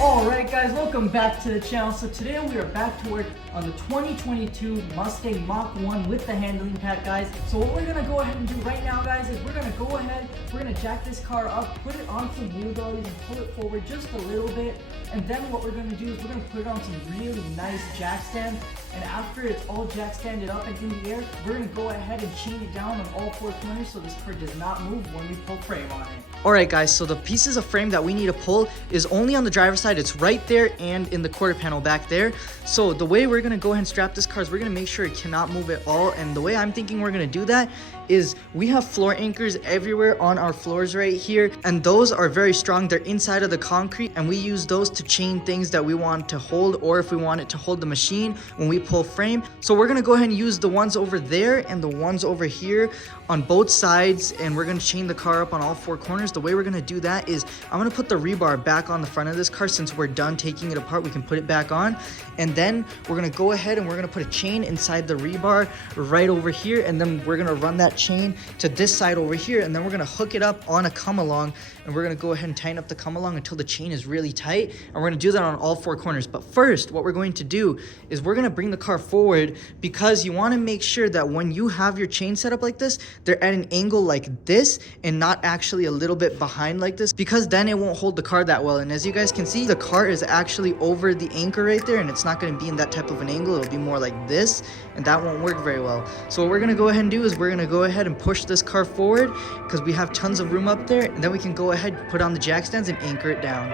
Alright guys, welcome back to the channel. So today we are back to work on the 2022 Mustang Mach 1 with the handling pack, guys. So what we're going to go ahead and do right now, guys, is we're going to go ahead, we're going to jack this car up, put it on some wheel dollies and pull it forward just a little bit. And then what we're going to do is we're going to put it on some really nice jack stands. And after it's all jack standed up and in the air, we're going to go ahead and chain it down on all four corners so this car does not move when we pull frame on it. Alright guys, so the pieces of frame that we need to pull is only on the driver's side. It's right there and in the quarter panel back there. So the way we're going to go ahead and strap this car is we're going to make sure it cannot move at all. And the way I'm thinking we're going to do that is we have floor anchors everywhere on our floors right here. And those are very strong. They're inside of the concrete. And we use those to chain things that we want to hold, or if we want it to hold the machine when we pull frame. So we're going to go ahead and use the ones over there and the ones over here on both sides. And we're going to chain the car up on all four corners. The way we're going to do that is I'm going to put the rebar back on the front of this car. Since we're done taking it apart, we can put it back on. And then we're going to go ahead and we're going to put a chain inside the rebar right over here. And then we're going to run that chain to this side over here. And then we're going to hook it up on a come along. And we're going to go ahead and tighten up the come along until the chain is really tight. And we're going to do that on all four corners. But first, what we're going to do is we're going to bring the car forward, because you want to make sure that when you have your chain set up like this, they're at an angle like this and not actually a little bit behind like this, because then it won't hold the car that well. And as you guys can see, the car is actually over the anchor right there, and it's not going to be in that type of an angle. It'll be more like this, and that won't work very well. So what we're going to go ahead and do is we're going to go ahead and push this car forward, because we have tons of room up there, and then we can go ahead, put on the jack stands and anchor it down.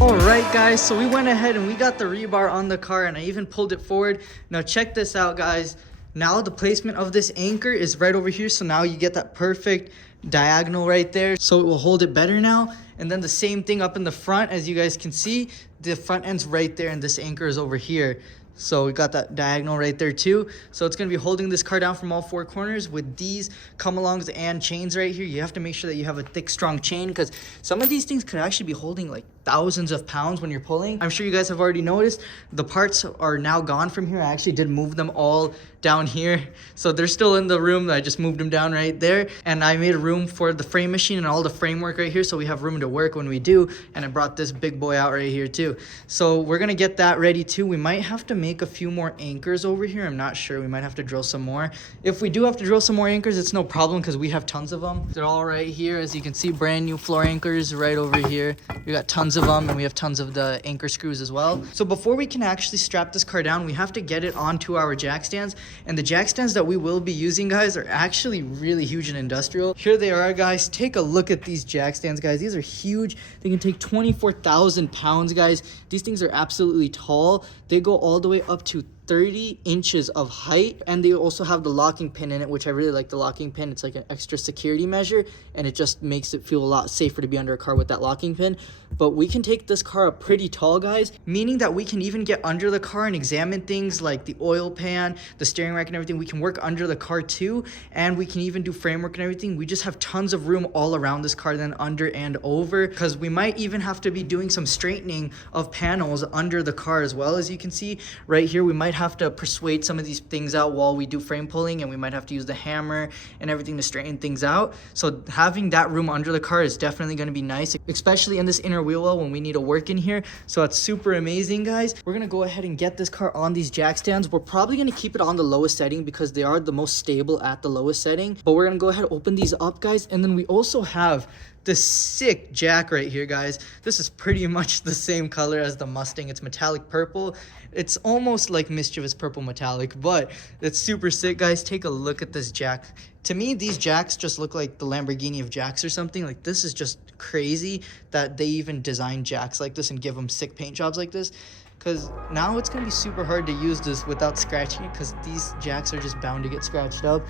Alright guys, so we went ahead and we got the rebar on the car, and I even pulled it forward. Now check this out, guys. Now the placement of this anchor is right over here, so now you get that perfect diagonal right there, so it will hold it better now. And then the same thing up in the front. As you guys can see, the front end's right there and this anchor is over here. So we got that diagonal right there too. So it's going to be holding this car down from all four corners with these come-alongs and chains right here. You have to make sure that you have a thick, strong chain, because some of these things could actually be holding like thousands of pounds when you're pulling. I'm sure you guys have already noticed the parts are now gone from here. I actually did move them all down here. So they're still in the room. I just moved them down right there. And I made room for the frame machine and all the framework right here, so we have room to work when we do. And I brought this big boy out right here too. So we're going to get that ready too. We might have to make a few more anchors over here. I'm not sure. We might have to drill some more. If we do have to drill some more anchors, it's no problem, because we have tons of them. They're all right here. As you can see, brand new floor anchors right over here. We got tons of them, and we have tons of the anchor screws as well. So before we can actually strap this car down, we have to get it onto our jack stands. And the jack stands that we will be using, guys, are actually really huge and industrial. Here they are, guys. Take a look at these jack stands, guys. These are huge. They can take 24,000 pounds, guys. These things are absolutely tall. They go all the way up to 30 inches of height, and they also have the locking pin in it, which I really like. The locking pin, it's like an extra security measure, and it just makes it feel a lot safer to be under a car with that locking pin. But we can take this car up pretty tall, guys, meaning that we can even get under the car and examine things like the oil pan, the steering rack and everything. We can work under the car too, and we can even do framework and everything. We just have tons of room all around this car, then under and over, because we might even have to be doing some straightening of panels under the car as well. As you can see right here, we might might have to persuade some of these things out while we do frame pulling, and we might have to use the hammer and everything to straighten things out. So having that room under the car is definitely going to be nice, especially in this inner wheel well when we need to work in here. So that's super amazing, guys. We're going to go ahead and get this car on these jack stands. We're probably going to keep it on the lowest setting because they are the most stable at the lowest setting. But we're going to go ahead and open these up, guys. And then we also have this sick jack right here, guys. This is pretty much the same color as the Mustang. It's metallic purple. It's almost like mischievous purple metallic, but it's super sick, guys. Take a look at this jack. To me, these jacks just look like the Lamborghini of jacks or something. Like, this is just crazy that they even design jacks like this and give them sick paint jobs like this. Because now it's going to be super hard to use this without scratching it, because these jacks are just bound to get scratched up.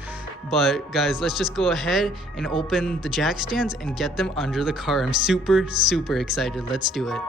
But guys, let's just go ahead and open the jack stands and get them under the car. I'm super, super excited. Let's do it.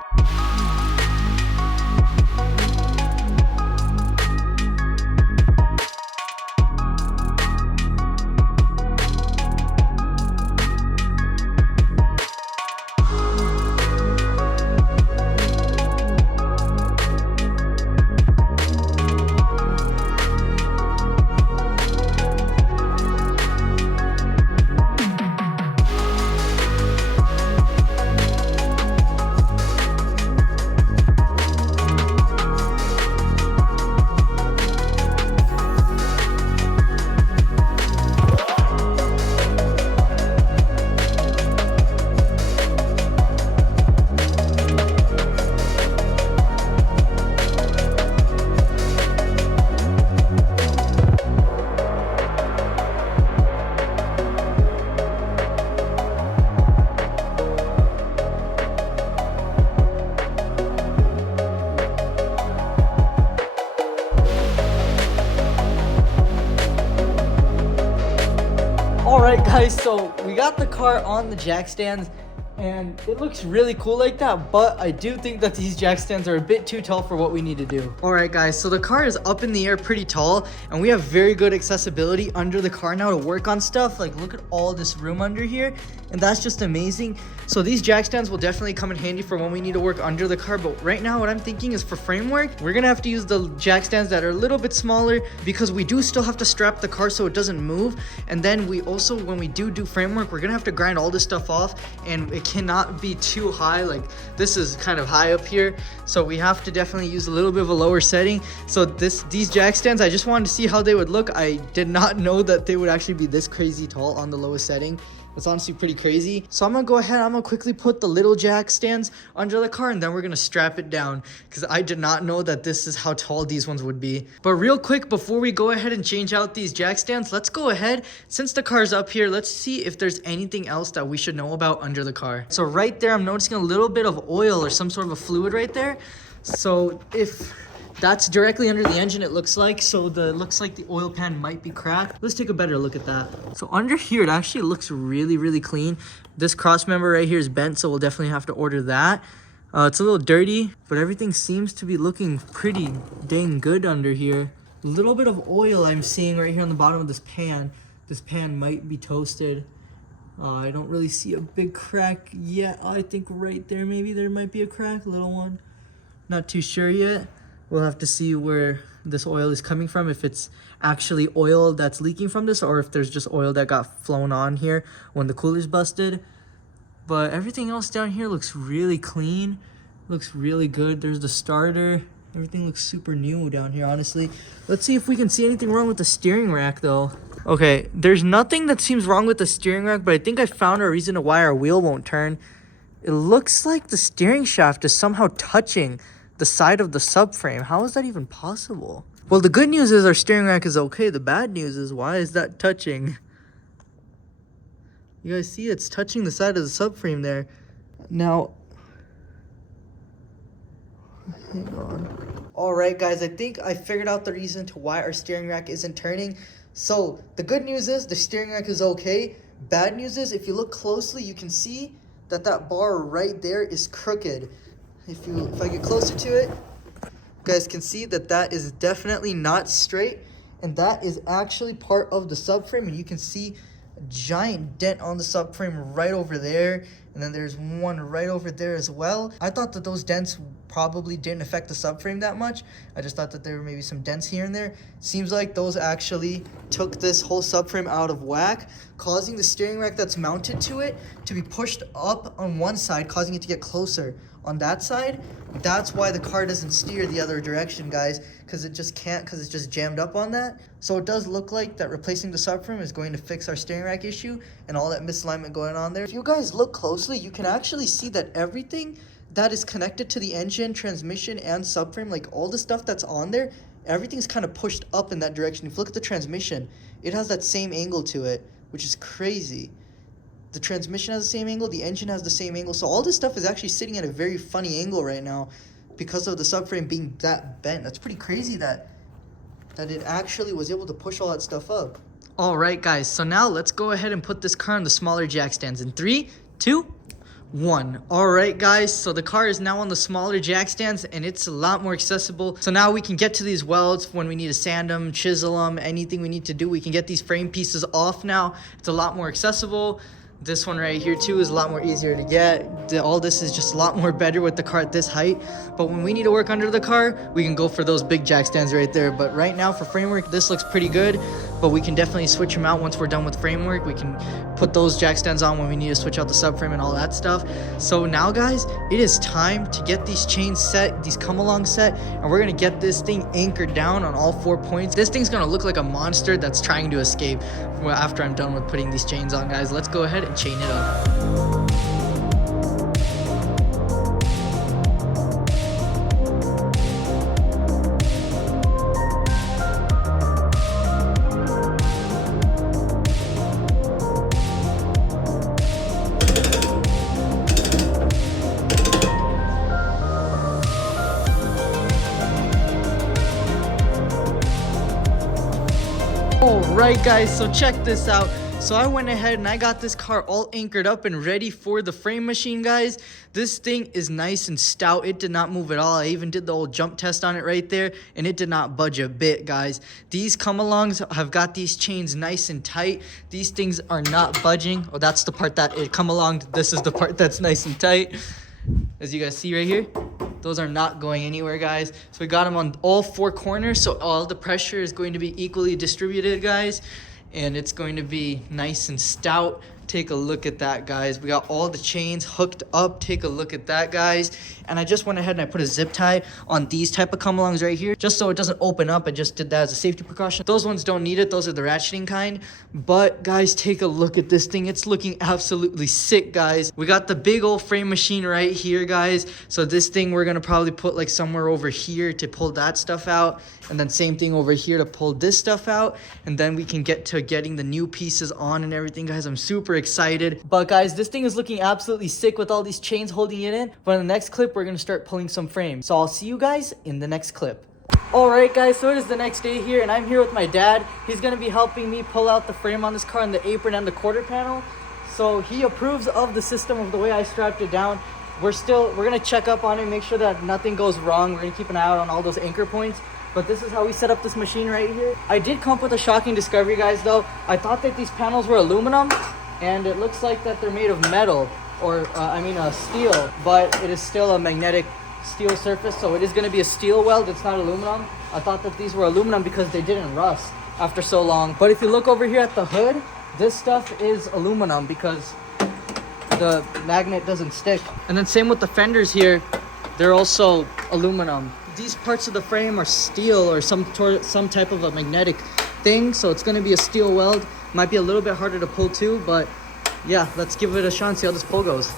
Alright guys, so we got the car on the jack stands and it looks really cool like that, but I do think that these jack stands are a bit too tall for what we need to do. Alright guys, so the car is up in the air pretty tall and we have very good accessibility under the car now to work on stuff. Like, look at all this room under here, and that's just amazing. So these jack stands will definitely come in handy for when we need to work under the car, but right now what I'm thinking is for framework, we're gonna have to use the jack stands that are a little bit smaller because we do still have to strap the car so it doesn't move. And then we also, when we do framework, we're gonna have to grind all this stuff off, and it cannot be too high. Like, this is kind of high up here, so we have to definitely use a little bit of a lower setting. So these jack stands, I just wanted to see how they would look. I did not know that they would actually be this crazy tall on the lowest setting. It's honestly pretty crazy. So I'm gonna go ahead, I'm gonna quickly put the little jack stands under the car, and then we're gonna strap it down because I did not know that this is how tall these ones would be. But real quick, before we go ahead and change out these jack stands, let's go ahead, since the car's up here, let's see if there's anything else that we should know about under the car. So right there, I'm noticing a little bit of oil or some sort of a fluid right there. So if that's directly under the engine, it looks like. So looks like the oil pan might be cracked. Let's take a better look at that. So under here, it actually looks really, really clean. This cross member right here is bent, so we'll definitely have to order that. It's a little dirty, but everything seems to be looking pretty dang good under here. A little bit of oil I'm seeing right here on the bottom of this pan. This pan might be toasted. I don't really see a big crack yet. I think right there, maybe there might be a crack, a little one. Not too sure yet. We'll have to see where this oil is coming from, if it's actually oil that's leaking from this, or if there's just oil that got flown on here when the cooler's busted. But everything else down here looks really clean, looks really good. There's the starter. Everything looks super new down here, honestly. Let's see if we can see anything wrong with the steering rack, though. Okay, there's nothing that seems wrong with the steering rack, but I think I found a reason why our wheel won't turn. It looks like the steering shaft is somehow touching the side of the subframe. How is that even possible? Well, the good news is our steering rack is okay. The bad news is, why is that touching? You guys see it's touching the side of the subframe there. Now, hang on. Alright guys, I think I figured out the reason to why our steering rack isn't turning. So the good news is the steering rack is okay. Bad news is, if you look closely, you can see that that bar right there is crooked. If I get closer to it, you guys can see that that is definitely not straight, and that is actually part of the subframe, and you can see a giant dent on the subframe right over there. and then there's one right over there as well. I thought that those dents probably didn't affect the subframe that much. I just thought that there were maybe some dents here and there. Seems like those actually took this whole subframe out of whack, causing the steering rack that's mounted to it to be pushed up on one side, causing it to get closer on that side. That's why the car doesn't steer the other direction, guys, because it just can't, because it's just jammed up on that. So it does look like that replacing the subframe is going to fix our steering rack issue and all that misalignment going on there. If you guys look closely, you can actually see that everything that is connected to the engine, transmission, and subframe, like all the stuff that's on there, everything's kind of pushed up in that direction. If you look at the transmission, it has that same angle to it, which is crazy. The transmission has the same angle, the engine has the same angle. So all this stuff is actually sitting at a very funny angle right now because of the subframe being that bent. That's pretty crazy that it actually was able to push all that stuff up. All right, guys. So now let's go ahead and put this car on the smaller jack stands in 3, 2, 1. All right, guys. So the car is now on the smaller jack stands and it's a lot more accessible. So now we can get to these welds when we need to sand them, chisel them, anything we need to do. We can get these frame pieces off now. It's a lot more accessible. This one right here too is a lot more easier to get. All this is just a lot more better with the car at this height. But when we need to work under the car, we can go for those big jack stands right there. But right now for framework, this looks pretty good. But we can definitely switch them out once we're done with framework. We can put those jack stands on when we need to switch out the subframe and all that stuff. So now, guys, it is time to get these chains set, these come along set, and we're gonna get this thing anchored down on all 4 points. This thing's gonna look like a monster that's trying to escape after I'm done with putting these chains on, guys. Let's go ahead and chain it up. Alright, guys, so check this out. So I went ahead and I got this car all anchored up and ready for the frame machine, guys. This thing is nice and stout. It did not move at all. I even did the old jump test on it right there, and it did not budge a bit, guys. These come-alongs have got these chains nice and tight. These things are not budging. Oh, that's the part that it come along. This is the part that's nice and tight. As you guys see right here, those are not going anywhere, guys. So we got them on all 4 corners, so all the pressure is going to be equally distributed, guys. And it's going to be nice and stout. Take a look at that, guys. We got all the chains hooked up. Take a look at that, guys. And I just went ahead and I put a zip tie on these type of come-alongs right here, just so it doesn't open up. I just did that as a safety precaution. Those ones don't need it. Those are the ratcheting kind. But, guys, take a look at this thing. It's looking absolutely sick, guys. We got the big old frame machine right here, guys. So this thing we're going to probably put, like, somewhere over here to pull that stuff out. And then same thing over here to pull this stuff out. And then we can get to getting the new pieces on and everything, guys. I'm super excited. But, guys, this thing is looking absolutely sick with all these chains holding it in. But in the next clip, we're going to start pulling some frames. So I'll see you guys in the next clip. Alright, guys, so it is the next day here, and I'm here with my dad. He's going to be helping me pull out the frame on this car and the apron and the quarter panel. So he approves of the system of the way I strapped it down. We're going to check up on it, make sure that nothing goes wrong. We're going to keep an eye out on all those anchor points. But this is how we set up this machine right here. I did come up with a shocking discovery, guys, though. I thought that these panels were aluminum, and it looks like that they're made of metal, or steel, but it is still a magnetic steel surface, so it is going to be a steel weld. It's not aluminum. I thought that these were aluminum because they didn't rust after so long. But if you look over here at the hood, this stuff is aluminum because the magnet doesn't stick. And then same with the fenders here, they're also aluminum. These parts of the frame are steel or some type of a magnetic thing, so it's going to be a steel weld. Might be a little bit harder to pull too, but yeah, let's give it a shot and see how this pull goes.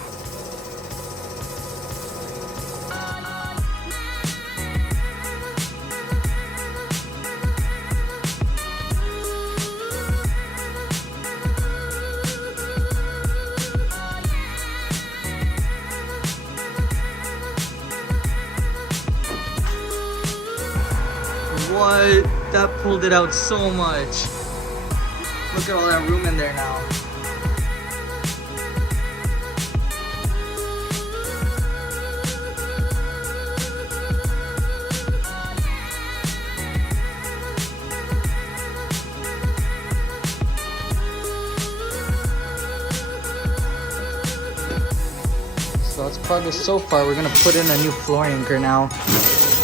What? That pulled it out so much. Look at all that room in there now. So that's progress so far. We're gonna put in a new floor anchor now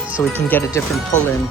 so we can get a different pull in.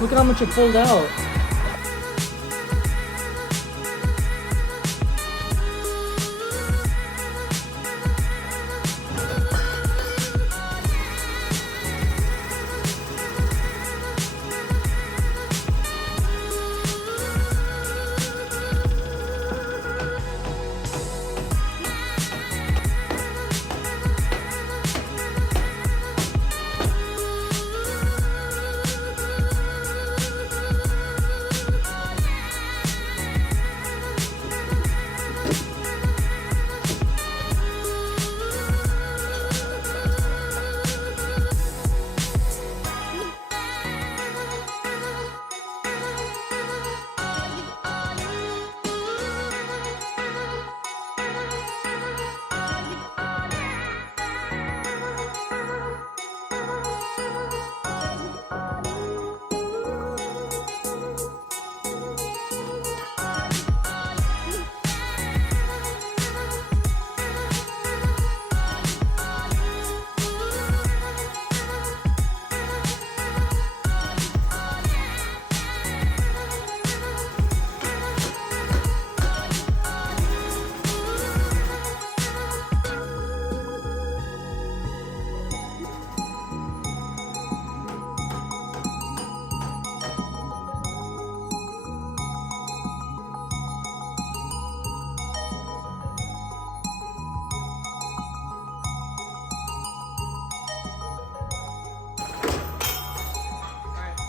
Look at how much it pulled out.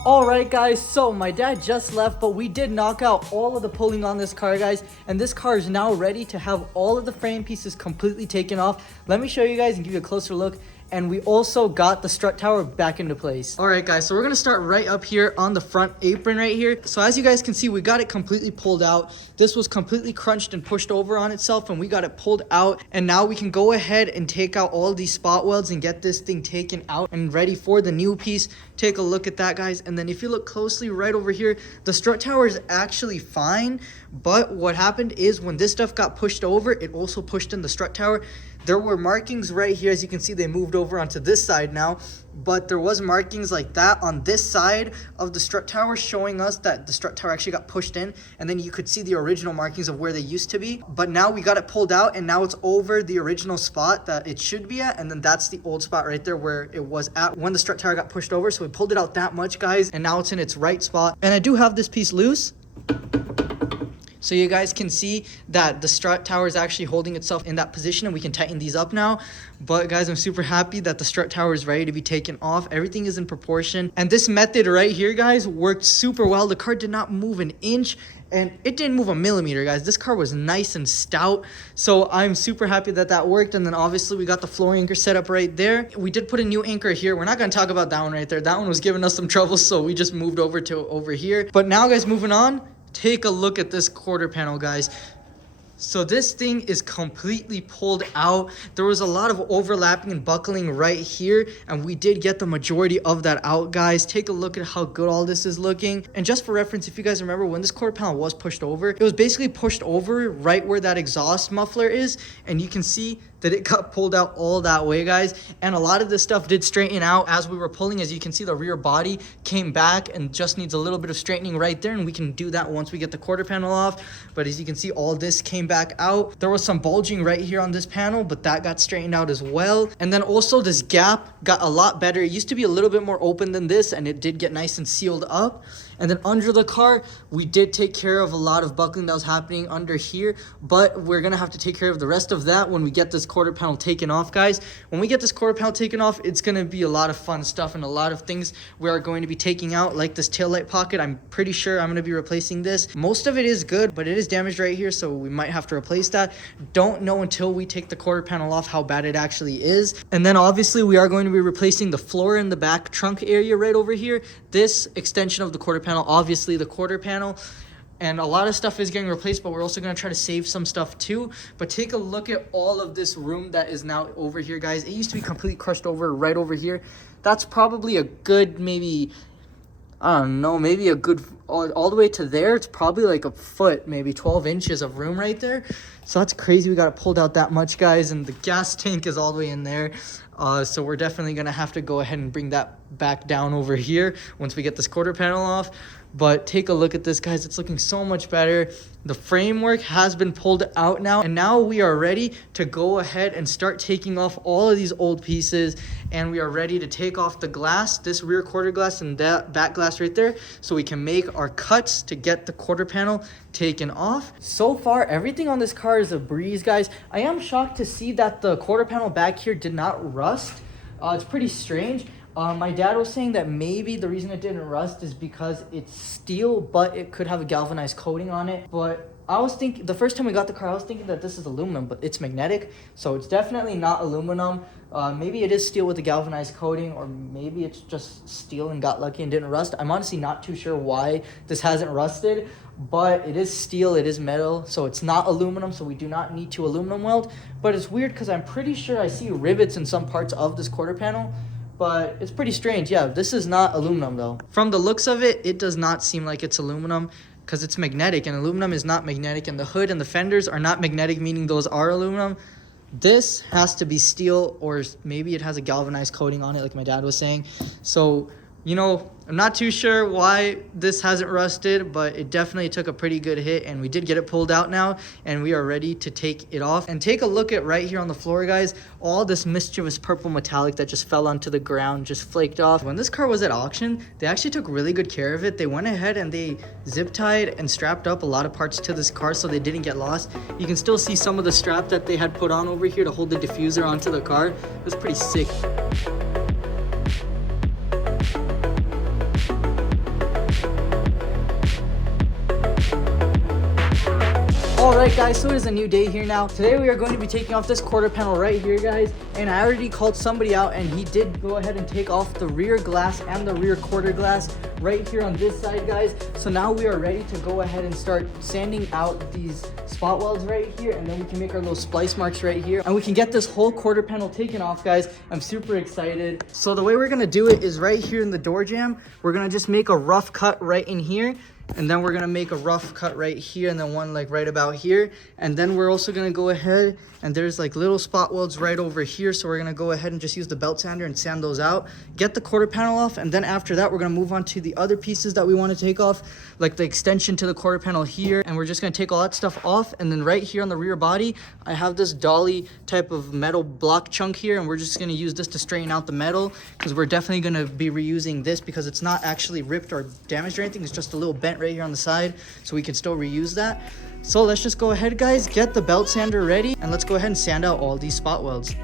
Alright guys, so my dad just left, but we did knock out all of the pulling on this car, guys, and this car is now ready to have all of the frame pieces completely taken off. Let me show you guys and give you a closer look. And we also got the strut tower back into place. All right, guys, so we're gonna start right up here on the front apron right here. So as you guys can see, we got it completely pulled out. This was completely crunched and pushed over on itself, and we got it pulled out. And now we can go ahead and take out all these spot welds and get this thing taken out and ready for the new piece. Take a look at that, guys. And then if you look closely right over here, the strut tower is actually fine. But what happened is when this stuff got pushed over, it also pushed in the strut tower. There were markings right here. As you can see, they moved over onto this side now, but there was markings like that on this side of the strut tower showing us that the strut tower actually got pushed in, and then you could see the original markings of where they used to be. But now we got it pulled out, and now it's over the original spot that it should be at, and then that's the old spot right there where it was at when the strut tower got pushed over. So we pulled it out that much, guys, and now it's in its right spot. And I do have this piece loose, so you guys can see that the strut tower is actually holding itself in that position, and we can tighten these up now. But guys, I'm super happy that the strut tower is ready to be taken off. Everything is in proportion, and this method right here, guys, worked super well. The car did not move an inch, and it didn't move a millimeter, guys. This car was nice and stout, so I'm super happy that that worked. And then obviously we got the floor anchor set up right there. We did put a new anchor here. We're not going to talk about that one right there. That one was giving us some trouble, so we just moved over to over here. But now, guys, moving on, take a look at this quarter panel, guys. So this thing is completely pulled out. There was a lot of overlapping and buckling right here, and we did get the majority of that out, guys. Take a look at how good all this is looking. And just for reference, if you guys remember, when this quarter panel was pushed over, it was basically pushed over right where that exhaust muffler is, and you can see that it got pulled out all that way, guys. And a lot of this stuff did straighten out as we were pulling. As you can see, the rear body came back and just needs a little bit of straightening right there, and we can do that once we get the quarter panel off. But as you can see, all this came back out. There was some bulging right here on this panel, but that got straightened out as well. And then also this gap got a lot better. It used to be a little bit more open than this, and it did get nice and sealed up. And then under the car, we did take care of a lot of buckling that was happening under here, but we're gonna have to take care of the rest of that when we get this quarter panel taken off, guys. When we get this quarter panel taken off, it's gonna be a lot of fun stuff and a lot of things we are going to be taking out, like this taillight pocket. I'm pretty sure I'm gonna be replacing this. Most of it is good, but it is damaged right here, so we might have to replace that. Don't know until we take the quarter panel off how bad it actually is. And then obviously we are going to be replacing the floor in the back trunk area right over here. This extension of the quarter panel, obviously the quarter panel, and a lot of stuff is getting replaced, but we're also going to try to save some stuff too. But take a look at all of this room that is now over here, guys. It used to be completely crushed over right over here. That's probably a good, maybe, I don't know, maybe a good, all the way to there. It's probably like a foot, maybe 12 inches of room right there. So that's crazy. We got it pulled out that much, guys. And the gas tank is all the way in there. So we're definitely going to have to go ahead and bring that back down over here once we get this quarter panel off. But take a look at this, guys. It's looking so much better. The framework has been pulled out now, and now we are ready to go ahead and start taking off all of these old pieces, and we are ready to take off the glass, this rear quarter glass and that back glass right there, so we can make our cuts to get the quarter panel taken off. So far, everything on this car is a breeze, guys. I am shocked to see that the quarter panel back here did not rust. It's pretty strange. My dad was saying that maybe the reason it didn't rust is because it's steel, but it could have a galvanized coating on it. But I was thinking, the first time we got the car, I was thinking that this is aluminum, but it's magnetic. So it's definitely not aluminum. Maybe it is steel with a galvanized coating, or maybe it's just steel and got lucky and didn't rust. I'm honestly not too sure why this hasn't rusted, but it is steel, it is metal, so it's not aluminum, so we do not need to aluminum weld. But it's weird because I'm pretty sure I see rivets in some parts of this quarter panel. But it's pretty strange. Yeah, this is not aluminum though. From the looks of it, it does not seem like it's aluminum because it's magnetic, and aluminum is not magnetic, and the hood and the fenders are not magnetic, meaning those are aluminum. This has to be steel, or maybe it has a galvanized coating on it like my dad was saying. So, you know, I'm not too sure why this hasn't rusted, but it definitely took a pretty good hit, and we did get it pulled out now, and we are ready to take it off. And take a look at right here on the floor, guys, all this mischievous purple metallic that just fell onto the ground, just flaked off. When this car was at auction, they actually took really good care of it. They went ahead and they zip tied and strapped up a lot of parts to this car so they didn't get lost. You can still see some of the strap that they had put on over here to hold the diffuser onto the car. It was pretty sick. Alright guys, so it is a new day here now. Today we are going to be taking off this quarter panel right here, guys. And I already called somebody out, and he did go ahead and take off the rear glass and the rear quarter glass right here on this side, guys. So now we are ready to go ahead and start sanding out these spot welds right here, and then we can make our little splice marks right here, and we can get this whole quarter panel taken off, guys. I'm super excited. So the way we're gonna do it is right here in the door jamb. We're gonna just make a rough cut right in here, and then we're gonna make a rough cut right here, and then one like right about here. And then we're also gonna go ahead, and there's like little spot welds right over here, so we're gonna go ahead and just use the belt sander and sand those out, get the quarter panel off. And then after that, we're gonna move on to the other pieces that we want to take off, like the extension to the quarter panel here, and we're just gonna take all that stuff off. And then right here on the rear body, I have this dolly type of metal block chunk here, and we're just gonna use this to straighten out the metal, because we're definitely gonna be reusing this because it's not actually ripped or damaged or anything. It's just a little bent right here on the side, so we can still reuse that. So let's just go ahead, guys, get the belt sander ready, and let's go ahead and sand out all these spot welds.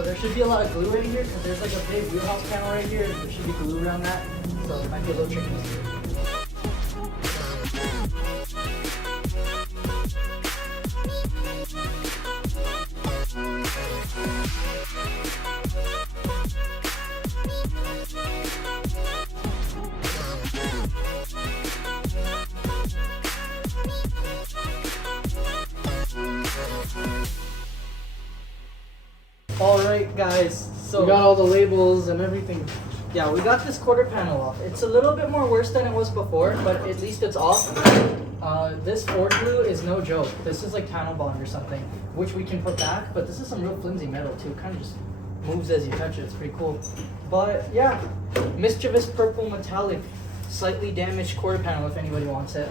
So there should be a lot of glue right here because there's like a big wheelhouse panel right here. There should be glue around that. So it might be a little tricky. Alright guys, so We got all the labels and everything. yeah, we got this quarter panel off. It's a little bit more worse than it was before, but at least it's off. This Ford glue is no joke. This is like panel bond or something, which we can put back, but this is some real flimsy metal too. Kind of just moves as you touch it. It's pretty cool. But yeah, mischievous purple metallic, slightly damaged quarter panel if anybody wants it.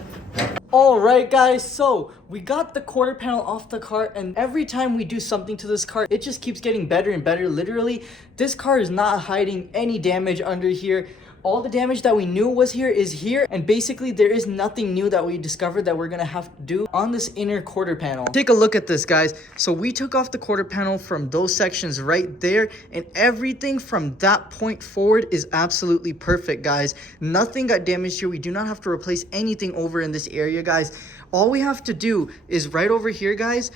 Alright guys, so we got the quarter panel off the car, and every time we do something to this car, it just keeps getting better and better. Literally, this car is not hiding any damage under here. All the damage that we knew was here is here, and basically there is nothing new that we discovered that we're gonna have to do on this inner quarter panel. Take a look at this, guys. So we took off the quarter panel from those sections right there, and everything from that point forward is absolutely perfect, guys. Nothing got damaged here. We do not have to replace anything over in this area, guys. All we have to do is right over here, guys.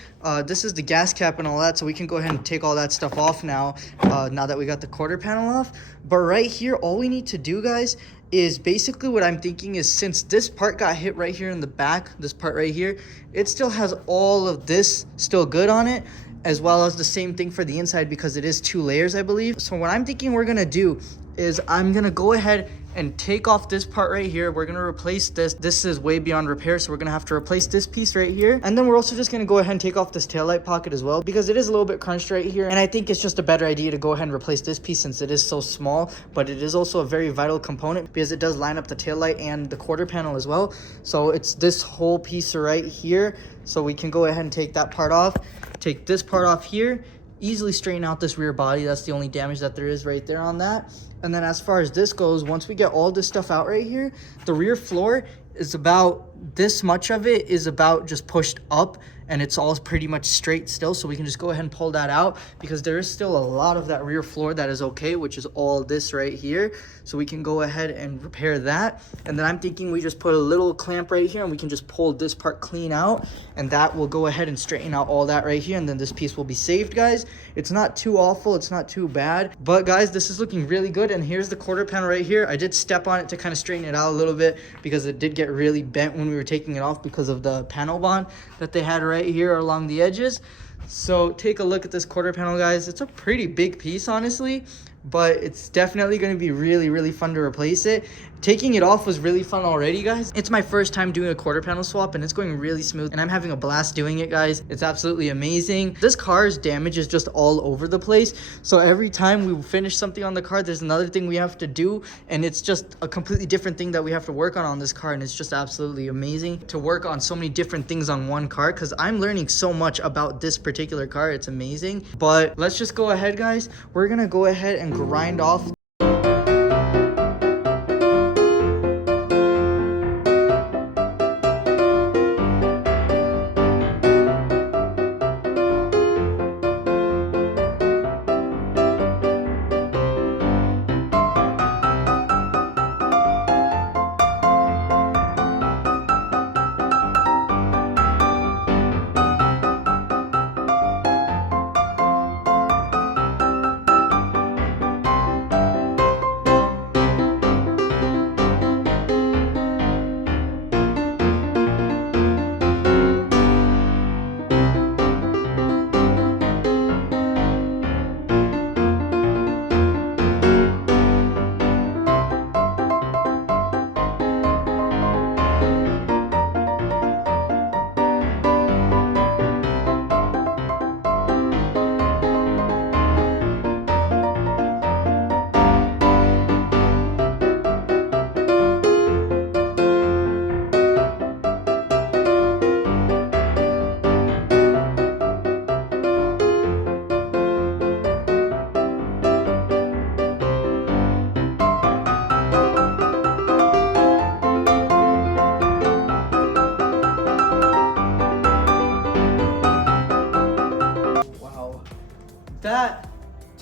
This is the gas cap and all that, so we can go ahead and take all that stuff off now, now that we got the quarter panel off. But right here, all we need to do, guys, is basically what I'm thinking is, since this part got hit right here in the back, this part right here, it still has all of this still good on it, as well as the same thing for the inside because it is 2 layers, I believe. So what I'm thinking we're gonna do is I'm gonna go ahead and take off this part right here. We're gonna replace this. This is way beyond repair, so we're gonna have to replace this piece right here. And then we're also just gonna go ahead and take off this taillight pocket as well, because it is a little bit crunched right here. And I think it's just a better idea to go ahead and replace this piece since it is so small, but it is also a very vital component because it does line up the taillight and the quarter panel as well. So it's this whole piece right here. So we can go ahead and take that part off, take this part off here, easily straighten out this rear body. That's the only damage that there is right there on that. And then as far as this goes, once we get all this stuff out right here, the rear floor is about, this much of it is about just pushed up, and it's all pretty much straight still, so we can just go ahead and pull that out because there is still a lot of that rear floor that is okay, which is all this right here. So we can go ahead and repair that. And then I'm thinking we just put a little clamp right here and we can just pull this part clean out, and that will go ahead and straighten out all that right here, and then this piece will be saved, guys. It's not too awful, it's not too bad, but guys, this is looking really good. And here's the quarter panel right here. I did step on it to kind of straighten it out a little bit because it did get really bent when we were taking it off because of the panel bond that they had right here along the edges. So take a look at this quarter panel, guys. It's a pretty big piece, honestly, but it's definitely going to be really, really fun to replace it. Taking it off was really fun already, guys. It's my first time doing a quarter panel swap, and it's going really smooth, and I'm having a blast doing it, guys. It's absolutely amazing. This car's damage is just all over the place, so every time we finish something on the car, there's another thing we have to do, and it's just a completely different thing that we have to work on this car, and it's just absolutely amazing to work on so many different things on one car, because I'm learning so much about this particular car. It's amazing. But let's just go ahead, guys. We're gonna go ahead and grind off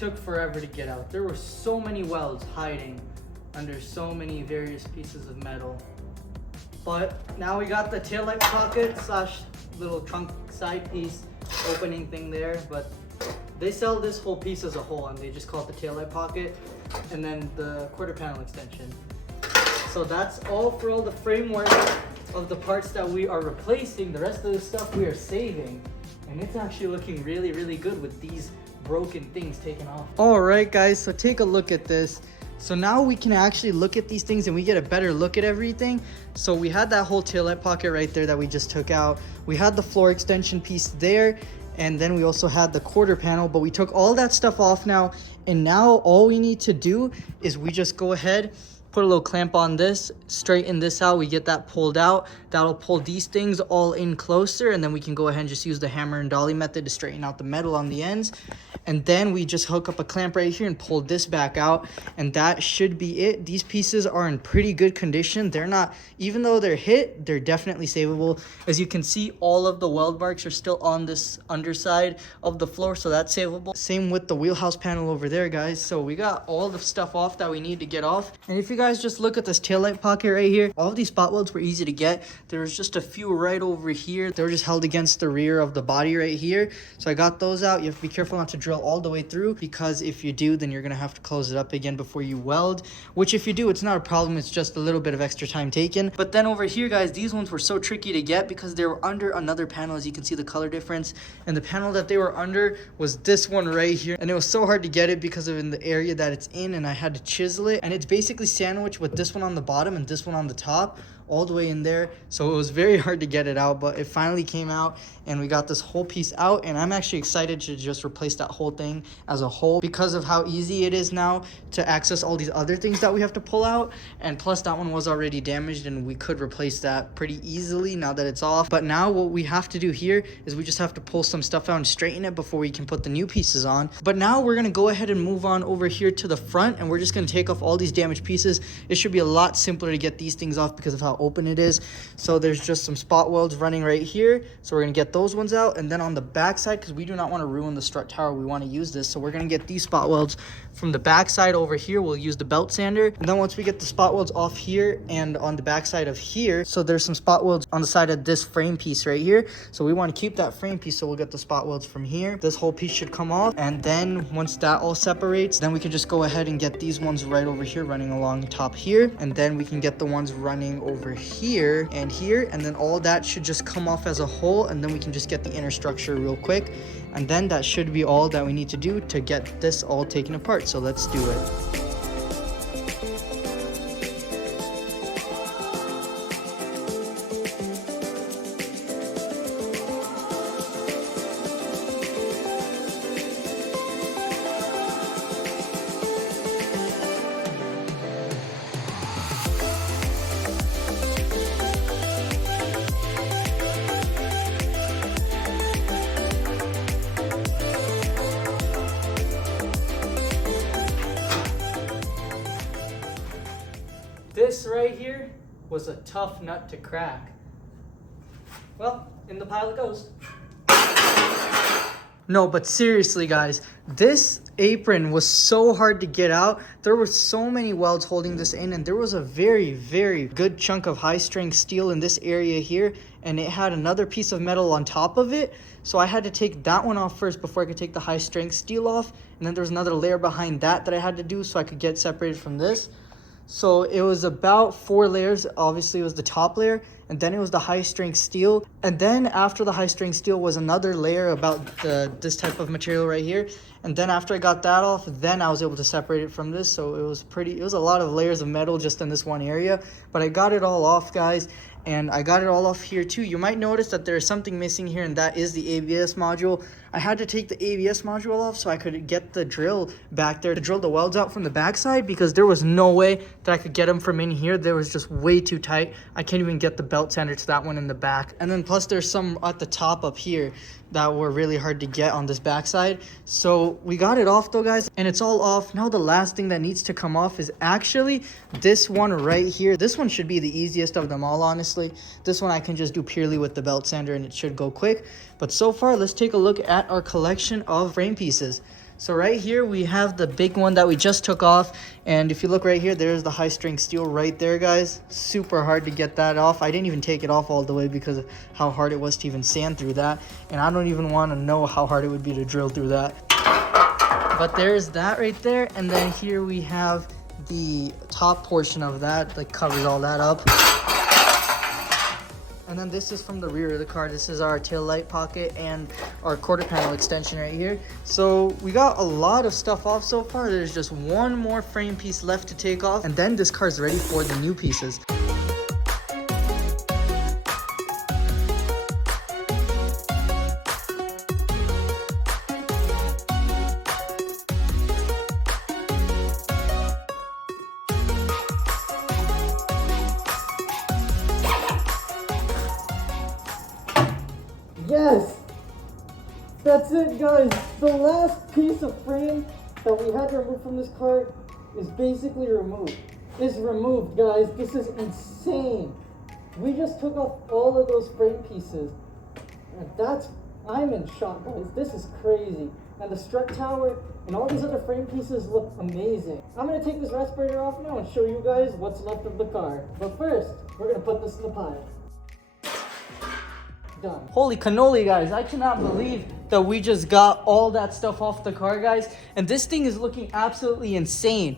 took forever to get out. There were so many welds hiding under so many various pieces of metal. But now we got the taillight pocket slash little trunk side piece opening thing there. But they sell this whole piece as a whole, and they just call it the taillight pocket, and then the quarter panel extension. So that's all for all the framework of the parts that we are replacing. The rest of the stuff we are saving, and it's actually looking really, really good with these broken things taken off. All right, guys, so take a look at this. So now we can actually look at these things and we get a better look at everything. So we had that whole taillight pocket right there that we just took out. We had the floor extension piece there, and then we also had the quarter panel, but we took all that stuff off now. And now all we need to do is we just go ahead, put a little clamp on this, straighten this out, we get that pulled out. That'll pull these things all in closer, and then we can go ahead and just use the hammer and dolly method to straighten out the metal on the ends. And then we just hook up a clamp right here and pull this back out, and that should be it. These pieces are in pretty good condition. They're not, even though they're hit, they're definitely savable. As you can see, all of the weld marks are still on this underside of the floor, so that's savable. Same with the wheelhouse panel over there, guys. So we got all the stuff off that we need to get off. And if you guys just look at this taillight pocket right here, all of these spot welds were easy to get. There was just a few right over here. They were just held against the rear of the body right here. So I got those out. You have to be careful not to drill all the way through, because if you do, then you're gonna have to close it up again before you weld, which if you do, it's not a problem. It's just a little bit of extra time taken. But then over here, guys, these ones were so tricky to get because they were under another panel. As you can see the color difference, and the panel that they were under was this one right here, and it was so hard to get it because of in the area that it's in, and I had to chisel it, and it's basically sandwiched with this one on the bottom and this one on the top, all the way in there. So it was very hard to get it out, but it finally came out and we got this whole piece out, and I'm actually excited to just replace that whole thing as a whole because of how easy it is now to access all these other things that we have to pull out. And plus that one was already damaged and we could replace that pretty easily now that it's off. But now what we have to do here is we just have to pull some stuff out and straighten it before we can put the new pieces on. But now we're gonna go ahead and move on over here to the front, and we're just gonna take off all these damaged pieces. It should be a lot simpler to get these things off because of how open it is. So there's just some spot welds running right here, so we're gonna get those ones out. And then on the back side, because we do not want to ruin the strut tower, we want to use this, so we're gonna get these spot welds from the back side over here. We'll use the belt sander, and then once we get the spot welds off here and on the back side of here, so there's some spot welds on the side of this frame piece right here, so we want to keep that frame piece, so we'll get the spot welds from here. This whole piece should come off, and then once that all separates, then we can just go ahead and get these ones right over here running along top here, and then we can get the ones running over here and here, and then all that should just come off as a whole, and then we can just get the inner structure real quick, and then that should be all that we need to do to get this all taken apart. So let's do it. This right here was a tough nut to crack. Well, in the pile it goes. No, but seriously, guys, this apron was so hard to get out. There were so many welds holding this in, and there was a very, very good chunk of high-strength steel in this area here, and it had another piece of metal on top of it. So I had to take that one off first before I could take the high-strength steel off, and then there was another layer behind that that I had to do so I could get separated from this. So it was about 4 layers. Obviously it was the top layer, and then it was the high strength steel, and then after the high strength steel was another layer about this type of material right here. And then after I got that off, then I was able to separate it from this. So it was a lot of layers of metal just in this one area, but I got it all off, guys. And I got it all off here too. You might notice that there is something missing here, and that is the ABS module. I had to take the ABS module off so I could get the drill back there to drill the welds out from the backside, because there was no way that I could get them from in here. There was just way too tight. I can't even get the belt sander to that one in the back. And then plus there's some at the top up here that were really hard to get on this backside. So we got it off though, guys, and it's all off. Now the last thing that needs to come off is actually this one right here. This one should be the easiest of them all, honestly. This one I can just do purely with the belt sander and it should go quick. But so far, let's take a look at our collection of frame pieces. So right here we have the big one that we just took off, and if you look right here, there's the high strength steel right there, guys. Super hard to get that off. I didn't even take it off all the way because of how hard it was to even sand through that, and I don't even want to know how hard it would be to drill through that. But there's that right there, and then here we have the top portion of that covers all that up. And then this is from the rear of the car. This is our tail light pocket and our quarter panel extension right here. So we got a lot of stuff off so far. There's just one more frame piece left to take off, and then this car is ready for the new pieces. Yes! That's it, guys. The last piece of frame that we had to remove from this car is basically removed. It's removed, guys. This is insane. We just took off all of those frame pieces. And I'm in shock, guys. This is crazy. And the strut tower and all these other frame pieces look amazing. I'm gonna take this respirator off now and show you guys what's left of the car. But first, we're gonna put this in the pile. Done. Holy cannoli, guys. I cannot believe that we just got all that stuff off the car, guys. And this thing is looking absolutely insane.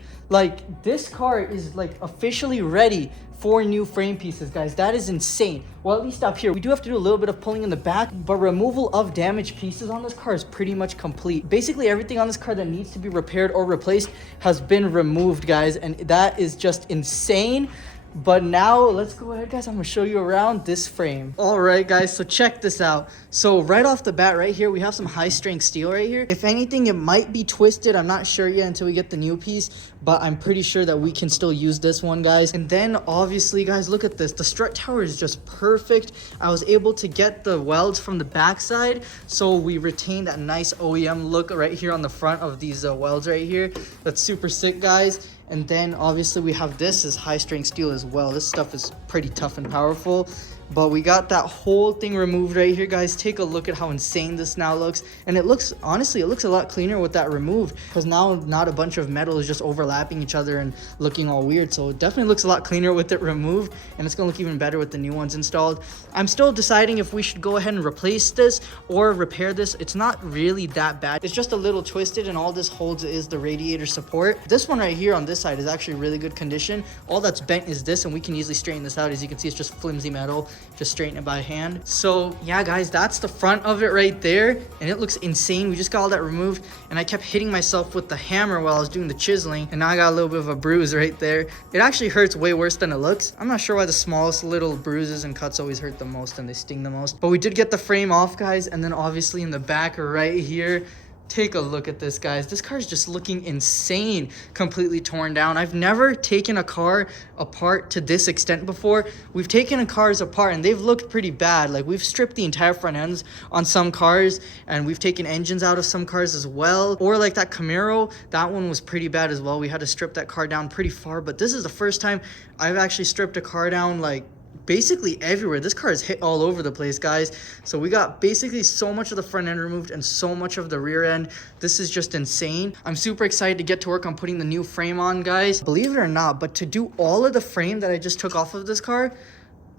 This car is officially ready for new frame pieces, guys. That is insane. Well, at least up here. We do have to do a little bit of pulling in the back, but removal of damaged pieces on this car is pretty much complete. Basically, everything on this car that needs to be repaired or replaced has been removed, guys. And that is just insane. But now let's go ahead, guys. I'm gonna show you around this frame. All right, guys, so check this out. So right off the bat right here, we have some high strength steel right here. If anything, it might be twisted. I'm not sure yet until we get the new piece, but I'm pretty sure that we can still use this one, guys. And then obviously, guys, look at this. The strut tower is just perfect. I was able to get the welds from the backside, so we retain that nice OEM look right here on the front of these welds right here. That's super sick, guys. And then obviously we have this is high strength steel as well. This stuff is pretty tough and powerful. But we got that whole thing removed right here, guys. Take a look at how insane this now looks. And it looks, honestly, it looks a lot cleaner with that removed, because now not a bunch of metal is just overlapping each other and looking all weird. So it definitely looks a lot cleaner with it removed, and it's gonna look even better with the new ones installed. I'm still deciding if we should go ahead and replace this or repair this. It's not really that bad. It's just a little twisted, and all this holds is the radiator support. This one right here on this side is actually really good condition. All that's bent is this, and we can easily straighten this out. As you can see, it's just flimsy metal. Just straighten it by hand. So yeah, guys, that's the front of it right there, and it looks insane. We just got all that removed, and I kept hitting myself with the hammer while I was doing the chiseling, and now I got a little bit of a bruise right there. It actually hurts way worse than it looks. I'm not sure why the smallest little bruises and cuts always hurt the most and they sting the most, but we did get the frame off, guys. And then obviously in the back right here, take a look at this, guys. This car is just looking insane, completely torn down. I've never taken a car apart to this extent before. We've taken cars apart and they've looked pretty bad. We've stripped the entire front ends on some cars, and we've taken engines out of some cars as well. Or that Camaro, that one was pretty bad as well. We had to strip that car down pretty far, but this is the first time I've actually stripped a car down basically everywhere. This car is hit all over the place, guys. So we got basically so much of the front end removed and so much of the rear end. This is just insane. I'm super excited to get to work on putting the new frame on, guys. Believe it or not, but to do all of the frame that I just took off of this car,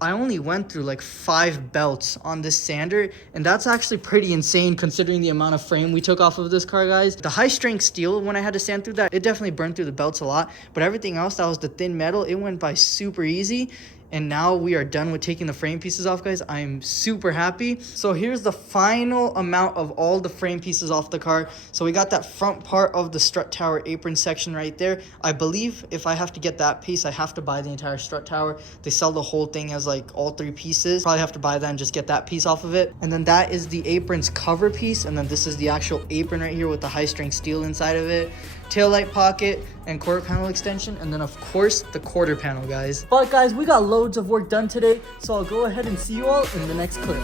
I only went through 5 belts on this sander, and that's actually pretty insane considering the amount of frame we took off of this car, guys. The high strength steel, when I had to sand through that, it definitely burned through the belts a lot, but everything else that was the thin metal, it went by super easy. And now we are done with taking the frame pieces off, guys. I'm super happy. So here's the final amount of all the frame pieces off the car. So we got that front part of the strut tower apron section right there. I believe if I have to get that piece, I have to buy the entire strut tower. They sell the whole thing as all 3 pieces. Probably have to buy that and just get that piece off of it. And then that is the apron's cover piece. And then this is the actual apron right here with the high strength steel inside of it. Tail light pocket and quarter panel extension, and then of course the quarter panel, guys. But guys, we got loads of work done today, so I'll go ahead and see you all in the next clip.